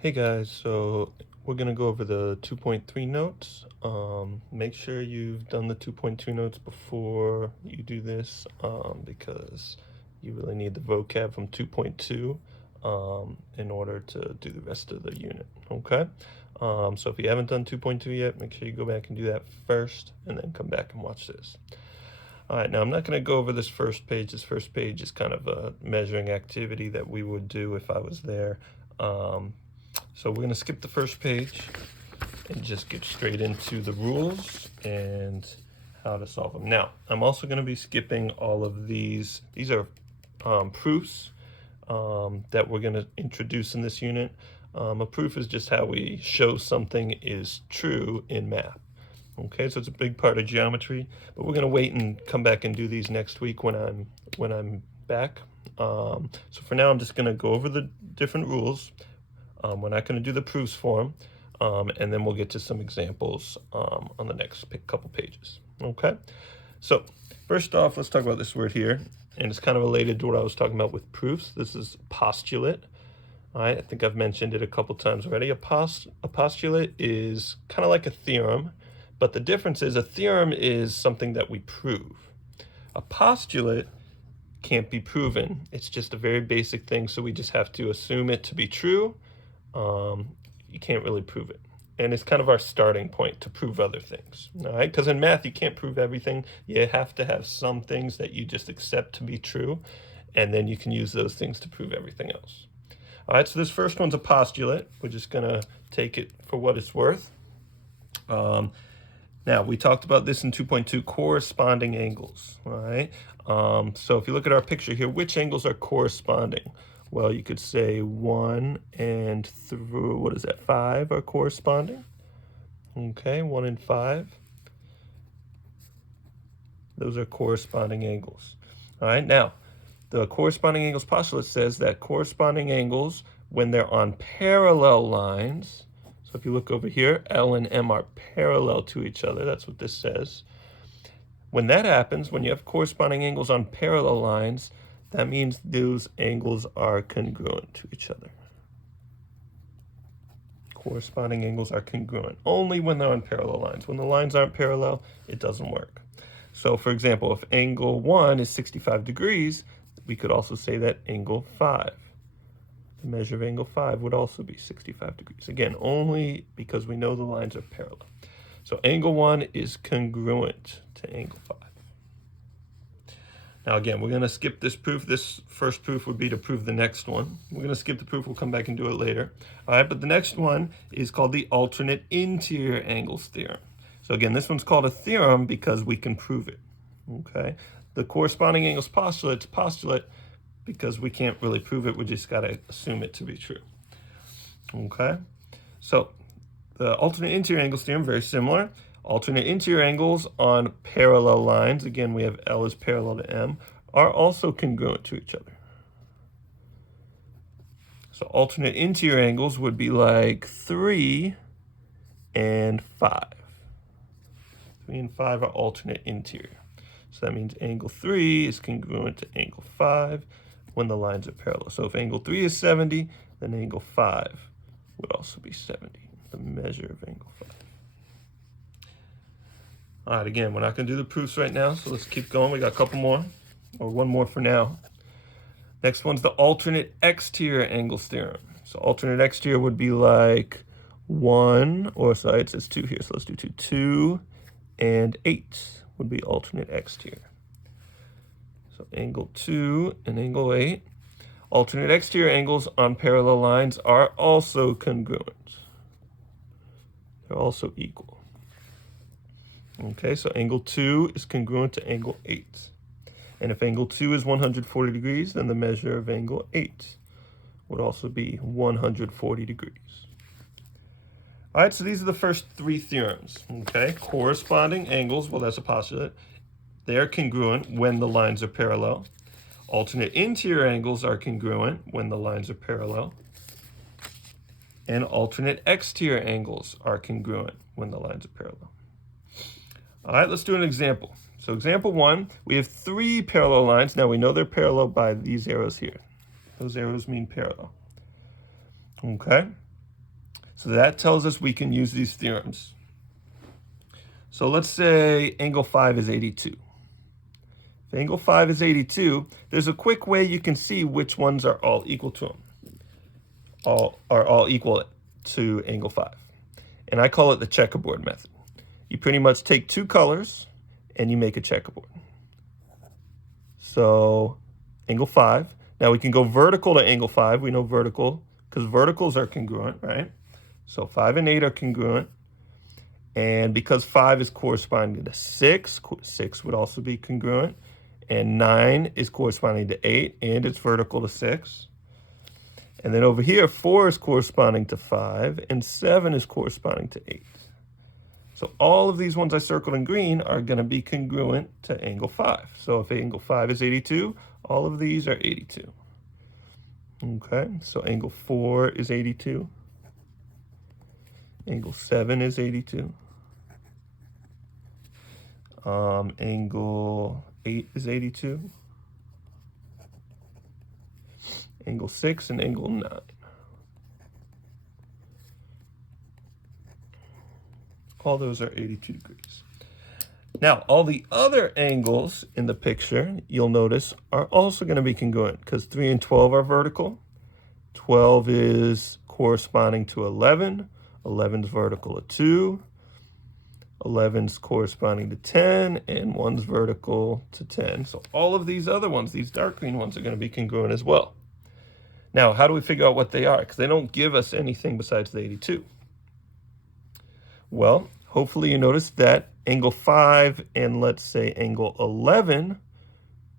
Hey guys, so we're going to go over the 2.3 notes. Make sure you've done the 2.2 notes before you do this because you really need the vocab from 2.2 in order to do the rest of the unit, okay? So if you haven't done 2.2 yet, make sure you go back and do that first and then come back and watch this. All right, now I'm not going to go over this first page. This first page is kind of a measuring activity that we would do if I was there. So we're going to skip the first page and just get straight into the rules and how to solve them. Now, I'm also going to be skipping all of these. These are proofs that we're going to introduce in this unit. A proof is just how we show something is true in math. Okay, so it's a big part of geometry, but we're going to wait and come back and do these next week when I'm back. So for now, I'm just going to go over the different rules. We're not going to do the proofs for them, and then we'll get to some examples on the next couple pages. Okay, so first off, let's talk about this word here, and it's kind of related to what I was talking about with proofs. This is postulate. All right, I think I've mentioned it a couple times already. A postulate is kind of like a theorem, but the difference is a theorem is something that we prove. A postulate can't be proven. It's just a very basic thing, so we just have to assume it to be true. You can't really prove it. And it's kind of our starting point to prove other things, all right? Because in math, you can't prove everything. You have to have some things that you just accept to be true, and then you can use those things to prove everything else. All right, so this first one's a postulate. We're just gonna take it for what it's worth. Now, we talked about this in 2.2, corresponding angles, all right? So if you look at our picture here, which angles are corresponding? Well, you could say 1 and 5 are corresponding. Okay, 1 and 5. Those are corresponding angles. All right, now, the corresponding angles postulate says that corresponding angles, when they're on parallel lines, so if you look over here, L and M are parallel to each other. That's what this says. When that happens, when you have corresponding angles on parallel lines, that means those angles are congruent to each other. Corresponding angles are congruent only when they're on parallel lines. When the lines aren't parallel, it doesn't work. So for example, if angle 1 is 65 degrees, we could also say that angle 5, the measure of angle 5 would also be 65 degrees. Again, only because we know the lines are parallel. So angle 1 is congruent to angle 5. Now again, we're going to skip this proof. This first proof would be to prove the next one. We're going to skip the proof. We'll come back and do it later. All right, but the next one is called the alternate interior angles theorem. So again, this one's called a theorem because we can prove it. Okay, the corresponding angles postulate's postulate because we can't really prove it. We just got to assume it to be true. Okay, so the alternate interior angles theorem, very similar. Alternate interior angles on parallel lines, again, we have L is parallel to M, are also congruent to each other. So alternate interior angles would be like 3 and 5. 3 and 5 are alternate interior. So that means angle 3 is congruent to angle 5 when the lines are parallel. So if angle 3 is 70, then angle 5 would also be 70, the measure of angle 5. All right, again, we're not going to do the proofs right now, so let's keep going. We got a couple more, or one more for now. Next one's the alternate exterior angles theorem. So alternate exterior would be like 1, or sorry, it says 2 here, so let's do 2. 2 and 8 would be alternate exterior. So angle 2 and angle 8. Alternate exterior angles on parallel lines are also congruent. They're also equal. Okay, so angle 2 is congruent to angle 8. And if angle 2 is 140 degrees, then the measure of angle 8 would also be 140 degrees. All right, so these are the first 3 theorems, okay? Corresponding angles, well, that's a postulate. They're congruent when the lines are parallel. Alternate interior angles are congruent when the lines are parallel. And alternate exterior angles are congruent when the lines are parallel. All right, let's do an example. So example 1, we have 3 parallel lines. Now we know they're parallel by these arrows here. Those arrows mean parallel. Okay. So that tells us we can use these theorems. So let's say angle 5 is 82. If angle 5 is 82, there's a quick way you can see which ones are all equal to them. Are all equal to angle 5. And I call it the checkerboard method. You pretty much take two colors and you make a checkerboard. So angle 5. Now we can go vertical to angle 5. We know vertical because verticals are congruent, right? So 5 and 8 are congruent. And because 5 is corresponding to 6, 6 would also be congruent. And 9 is corresponding to 8, and it's vertical to 6. And then over here, 4 is corresponding to 5, and 7 is corresponding to 8. So all of these ones I circled in green are going to be congruent to angle 5. So if angle 5 is 82, all of these are 82. Okay, so angle 4 is 82. Angle 7 is 82. Angle 8 is 82. Angle 6 and angle 9. All those are 82 degrees. Now, all the other angles in the picture, you'll notice, are also going to be congruent because 3 and 12 are vertical. 12 is corresponding to 11. 11 is vertical to 2. 11 is corresponding to 10, and 1's vertical to 10. So all of these other ones, these dark green ones, are going to be congruent as well. Now, how do we figure out what they are? Because they don't give us anything besides the 82. Well, hopefully you noticed that angle 5 and let's say angle 11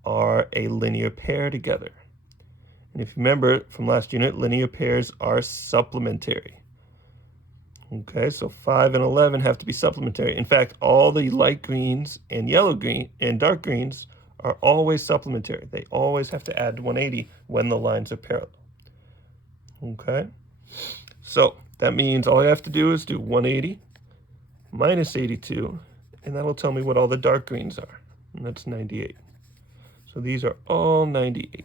are a linear pair together. And if you remember from last unit, linear pairs are supplementary. Okay, so 5 and 11 have to be supplementary. In fact, all the light greens and yellow green and dark greens are always supplementary. They always have to add 180 when the lines are parallel. Okay, so that means all I have to do is do 180 minus 82, and that'll tell me what all the dark greens are, and that's 98. So these are all 98.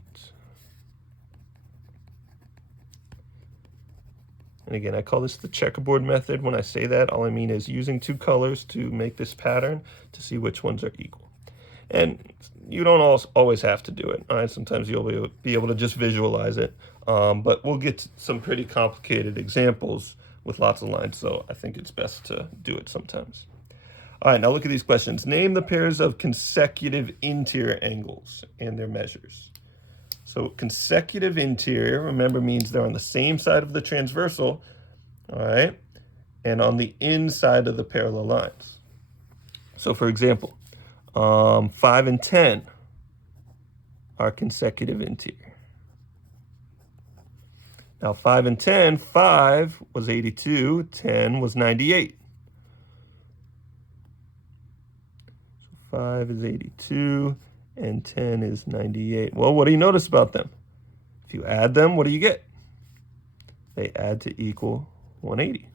And again, I call this the checkerboard method. When I say that, all I mean is using two colors to make this pattern to see which ones are equal. And you don't always have to do it. All right, sometimes you'll be able to just visualize it. But we'll get to some pretty complicated examples with lots of lines, so I think it's best to do it sometimes. All right, now look at these questions. Name the pairs of consecutive interior angles and their measures. So consecutive interior, remember, means they're on the same side of the transversal, all right, and on the inside of the parallel lines. So for example, 5 and 10 are consecutive interior. Now 5 and 10, 5 was 82, 10 was 98. So 5 is 82 and 10 is 98. Well, what do you notice about them? If you add them, what do you get? They add to equal 180.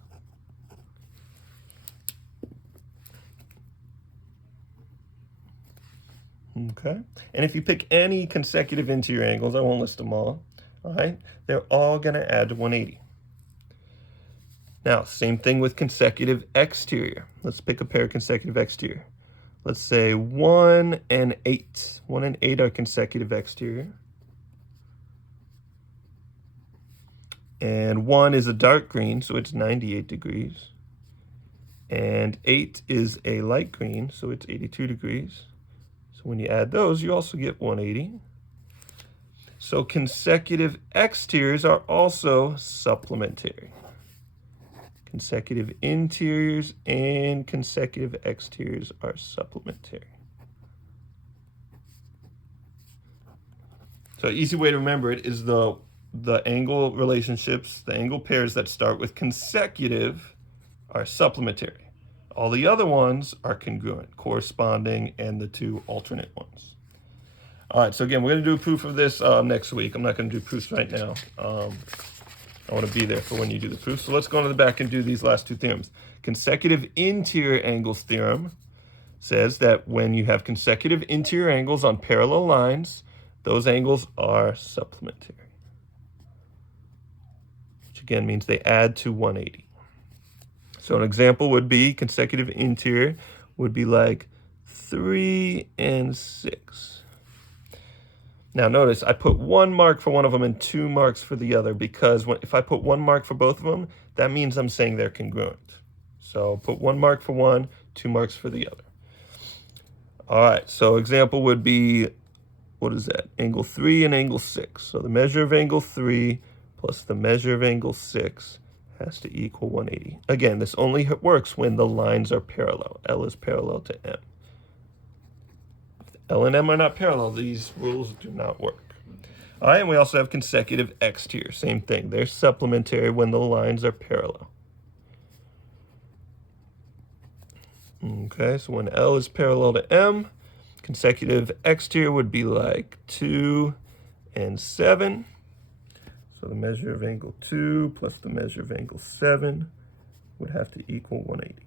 Okay, and if you pick any consecutive interior angles, I won't list them all right, they're all going to add to 180. Now, same thing with consecutive exterior. Let's pick a pair of consecutive exterior. Let's say 1 and 8. 1 and 8 are consecutive exterior. And 1 is a dark green, so it's 98 degrees. And 8 is a light green, so it's 82 degrees. So when you add those, you also get 180. So consecutive exteriors are also supplementary. Consecutive interiors and consecutive exteriors are supplementary. So an easy way to remember it is the angle relationships, the angle pairs that start with consecutive are supplementary. All the other ones are congruent, corresponding, and the two alternate ones. All right, so again, we're going to do a proof of this next week. I'm not going to do proofs right now. I want to be there for when you do the proof. So let's go into the back and do these last two theorems. Consecutive interior angles theorem says that when you have consecutive interior angles on parallel lines, those angles are supplementary, which again means they add to 180. So an example would be consecutive interior would be like 3 and 6. Now notice I put 1 mark for one of them and 2 marks for the other, because if I put 1 mark for both of them, that means I'm saying they're congruent. So put 1 mark for one, 2 marks for the other. All right, so example would be, what is that? Angle 3 and angle 6. So the measure of angle 3 plus the measure of angle 6 has to equal 180. Again, this only works when the lines are parallel. L is parallel to M. If L and M are not parallel, these rules do not work. All right, and we also have consecutive exterior. Same thing. They're supplementary when the lines are parallel. Okay, so when L is parallel to M, consecutive exterior would be like 2 and 7. So the measure of angle 2 plus the measure of angle 7 would have to equal 180.